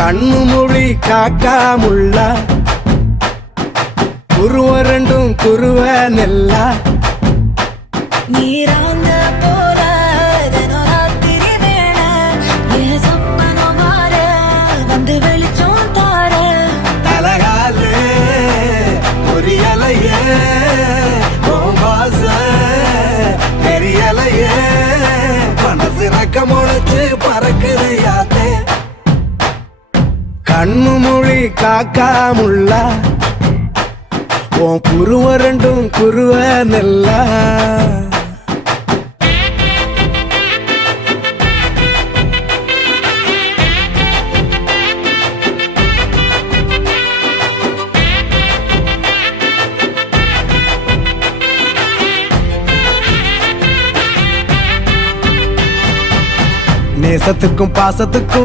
கண்ணு மொழி காக்காமுள்ள குருவ ரெண்டும் குருவ நெல்லா நீராங்க போல ராத்திரி வேண என் சொப்பனம் மாற வந்து வெளிச்சம் தார தலகாலே பொரியலையே வாச பெரியலையே மனசு ரக்க முளைச்சு பறக்குது யாத்தே கண்ணு மொழி காக்காமுள்ள உன் குருவ ரெண்டும் குருவ நெல்லா நேசத்துக்கும் பாசத்துக்கும்